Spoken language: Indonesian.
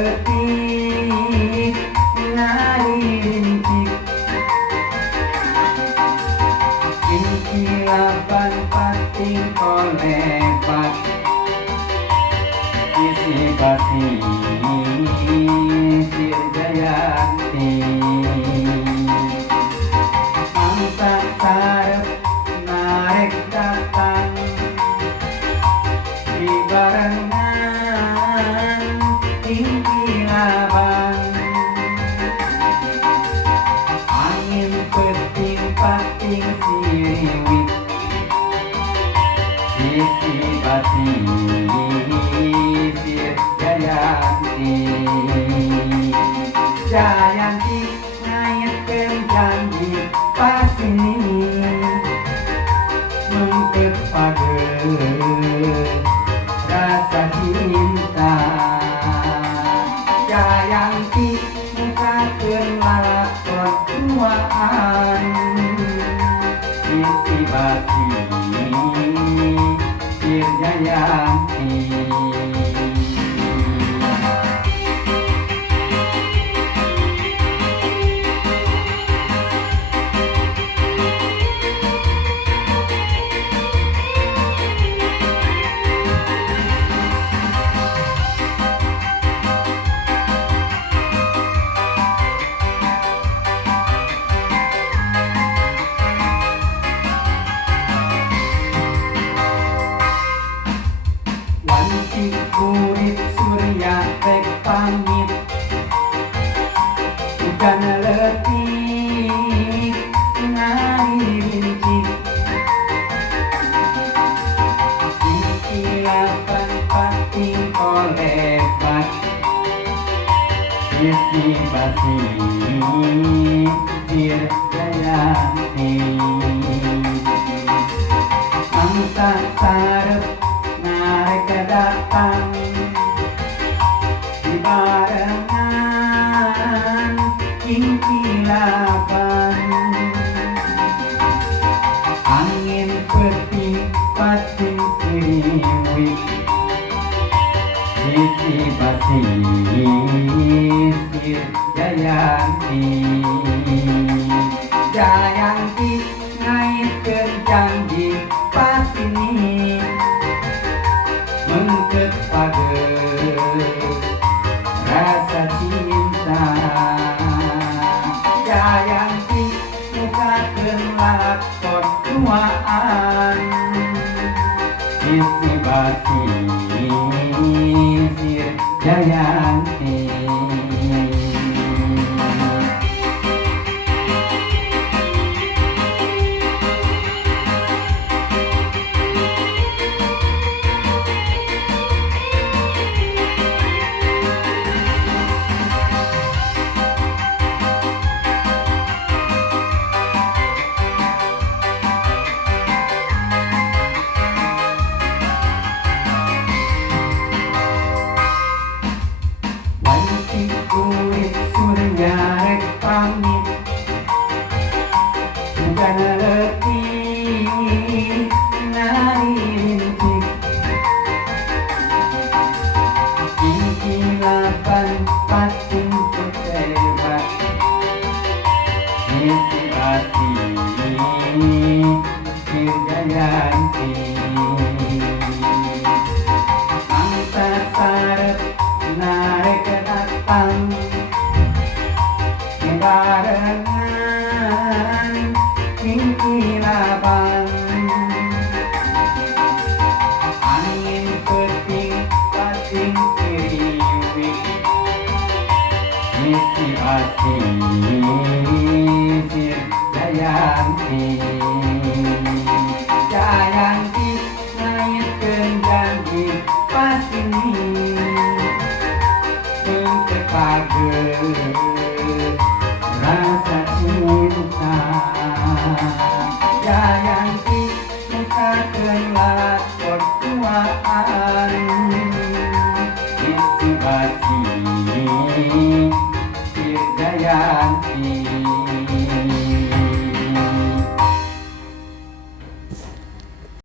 letih ngarincik inkilaban pating kolepat isi basi sir jayanti mangsa sarep narek datang di barengan inkilaban angin peting pating siriwit sisi basi sir jayanti jayanti ngayetkeun janji pasini mengket pageung rasa cinta jayanti mukakeun lalakon tuaan sisi basi sir jayanti wanci kurit surya rek pamit hujan letih ngarincik inkilaban pating kolebat sisi basi sir jayanti mangsa sarep narek datang di barengan inkilaban angin peting pating siriwit sisi basi sir jayanti jayanti ngayetkeun janji pasini mengket pageung rasa cinta jayanti mukakeun lakon tuaan sisi basi sir jayanti wanci kulit surya rek pamit hujan letih ngarincik inkilaban pating kolebat sisi basi sir jayanti mangsa sarep narek datang di barengan inkilaban angin peting pating siriwit sisi basi sir jayanti jayanti ngayetkeun janji pasini mengket pageung rasa cinta jayanti mukakeun lakon tuaan sisi basi sir jayanti